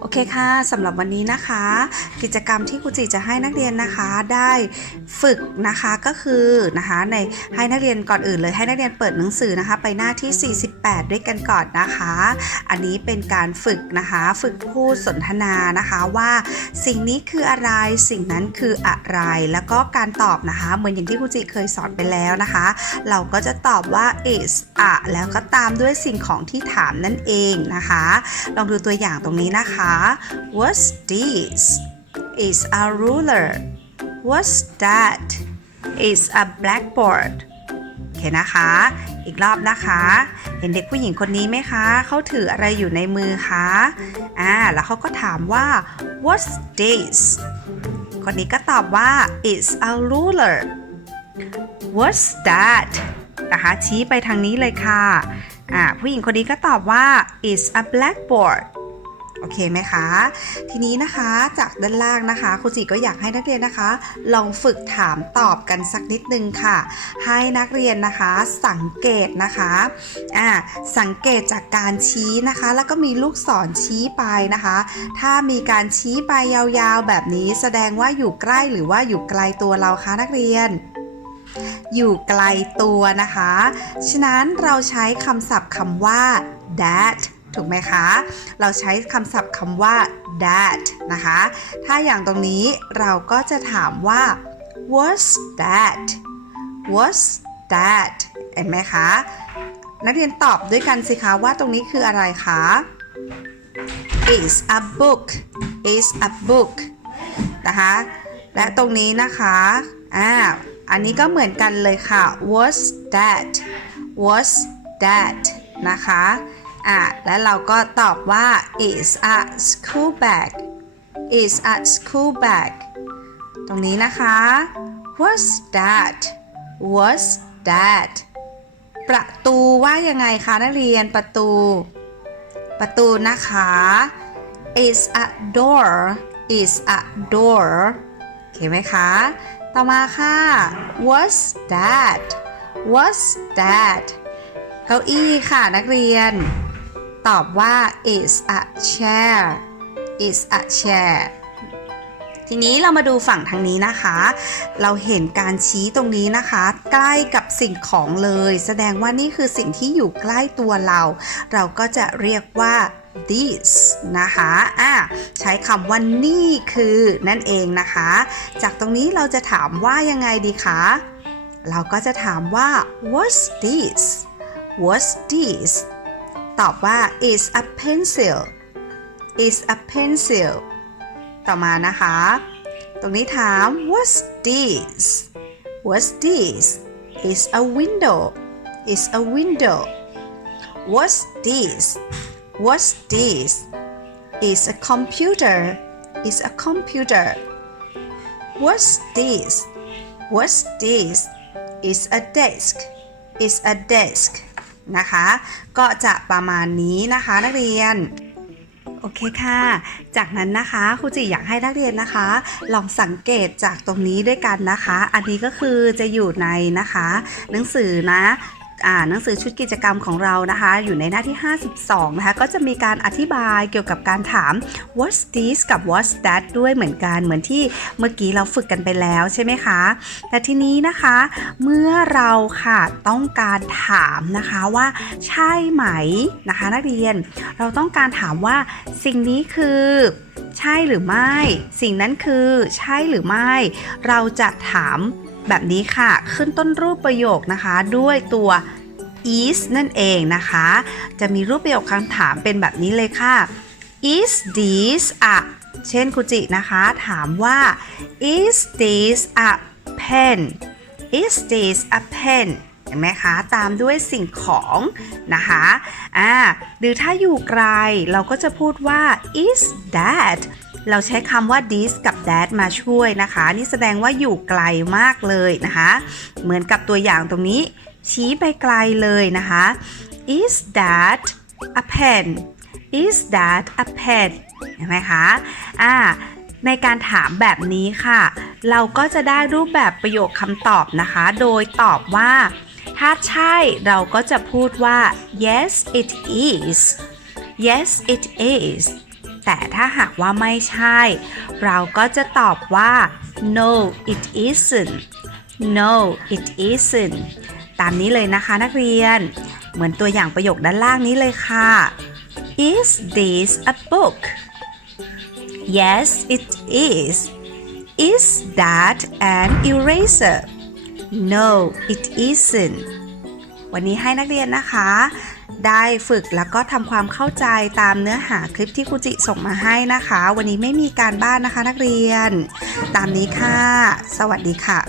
โอเคค่ะสำหรับวันนี้นะคะ กิจกรรมที่ครูจิจะให้นักเรียนนะคะได้ฝึกนะคะก็คือนะคะในให้นักเรียนก่อนอื่นเลยให้นักเรียนเปิดหนังสือนะคะ ไปหน้าที่ 48 ด้วยกันก่อนนะคะ อันนี้เป็นการฝึกนะคะ ฝึกพูดสนทนานะคะว่าสิ่งนี้คืออะไรสิ่งนั้นคืออะไรแล้วก็การตอบนะคะ เหมือนอย่างที่ครูจิเคยสอนไปแล้วนะคะ เราก็จะตอบว่า is a แล้วก็ตามด้วยสิ่งของที่ถามนั่นเองนะคะ ลองดูตัวอย่างตรงนี้นะคะา What's this? Is a ruler. What's that? Is a blackboard. โอเคนะคะ อีกรอบนะคะ เห็นเด็กผู้หญิงคนนี้ไหมคะ เขาถืออะไรอยู่ในมือคะ อ่า แล้วเขาก็ถามว่า What's this? คนนี้ก็ตอบว่า It's a ruler. What's that? นะคะชี้ไปทางนี้เลยค่ะ อ่าผู้หญิงคนนี้ก็ตอบว่า It's a blackboard. โอเคไหมคะ ทีนี้นะคะจากด้านล่างนะคะครูจิก็อยากให้นักเรียนนะคะ ลองฝึกถามตอบกันสักนิดนึงค่ะ ให้นักเรียนนะคะสังเกตนะคะอ่าสังเกตจากการชี้นะคะ แล้วก็มีลูกศรชี้ไปนะคะ ถ้ามีการชี้ไปยาวๆแบบนี้แสดงว่าอยู่ใกล้หรือว่าอยู่ไกลตัวเราคะนักเรียนอยู่ไกลตัวนะคะ ฉะนั้นเราใช้คำศัพท์คำว่า that ถูกไหมคะ เราใช้คำศัพท์คำว่า that นะคะ ถ้าอย่างตรงนี้เราก็จะถามว่า what's that what's that เห็นไหมคะ นักเรียนตอบด้วยกันสิคะว่าตรงนี้คืออะไรคะ is a book is a book นะคะ และตรงนี้นะคะอ่าอันนี้ก็เหมือนกันเลยค่ะ what's that what's that นะคะ อ่าแล้วเราก็ตอบว่า is a school bag is a school bag ตรงนี้นะคะ what's that what's that ประตูว่ายังไงคะนักเรียนประตู ประตูนะคะ is a door is a door โอเคไหมคะ ต่อมาค่ะ what's that what's that เก้าอี้ค่ะนักเรียน ตอบว่า is a chair is a chair ทีนี้เรามาดูฝั่งทางนี้นะคะ เราเห็นการชี้ตรงนี้นะคะ ใกล้กับสิ่งของเลย แสดงว่านี่คือสิ่งที่อยู่ใกล้ตัวเรา เราก็จะเรียกว่า this นะคะอะใช้คำว่านี่คือนั่นเองนะคะ จากตรงนี้เราจะถามว่ายังไงดีคะ เราก็จะถามว่า what's this what's this ตอบว่า is a pencil is a pencil ต่อมานะคะ ตรงนี้ถาม what's this what's this is a window is a window what's this what's this is a computer is a computer what's this what's this is a desk is a desk นะคะ ก็จะประมาณนี้นะคะนักเรียนโอเคค่ะ จากนั้นนะคะครูจิอยากให้นักเรียนนะคะ ลองสังเกตจากตรงนี้ด้วยกันนะคะ อันนี้ก็คือจะอยู่ในนะคะ หนังสือนะ หนังสือชุดกิจกรรมของเรานะคะ อยู่ในหน้าที่ 52 นะคะ ก็จะมีการอธิบายเกี่ยวกับการถาม what's this กับ what's that ด้วยเหมือนกันเหมือนที่เมื่อกี้เราฝึกกันไปแล้วใช่ไหมคะ แต่ทีนี้นะคะ เมื่อเราค่ะต้องการถามนะคะว่าใช่ไหมนะคะ นักเรียน เราต้องการถามว่าสิ่งนี้คือใช่หรือไม่ สิ่งนั้นคือใช่หรือไม่ เราจะถาม แบบนี้ค่ะ ขึ้นต้นรูปประโยคนะคะด้วยตัว is นั่นเองนะคะ จะมีรูปประโยคคำถามเป็นแบบนี้เลยค่ะ is this a เช่นคุจินะคะ ถามว่า is this a pen is this a pen เห็นไหมคะ ตามด้วยสิ่งของนะคะอ่าหรือถ้าอยู่ไกลเราก็จะพูดว่า is that เราใช้คำว่า this กับ that มาช่วยนะคะ นี่แสดงว่าอยู่ไกลมากเลยนะคะ เหมือนกับตัวอย่างตรงนี้ ชี้ไปไกลเลยนะคะ is that a pen is that a pen เห็นไหมคะอ่าในการถามแบบนี้ค่ะ เราก็จะได้รูปแบบประโยคคำตอบนะคะ โดยตอบว่า ถ้าใช่เราก็จะพูดว่า yes it is yes it is แต่ถ้าหากว่าไม่ใช่ เราก็จะตอบว่า no it isn't no it isn't ตามนี้เลยนะคะนักเรียน เหมือนตัวอย่างประโยคด้านล่างนี้เลยค่ะ Is this a book? Yes, it is. Is that an eraser? No, it isn't. วันนี้ให้นักเรียนนะคะ ได้ฝึกแล้วก็ทำความเข้าใจตามเนื้อหาคลิปที่ครูจิส่งมาให้นะคะ วันนี้ไม่มีการบ้านนะคะนักเรียน ตามนี้ค่ะ สวัสดีค่ะ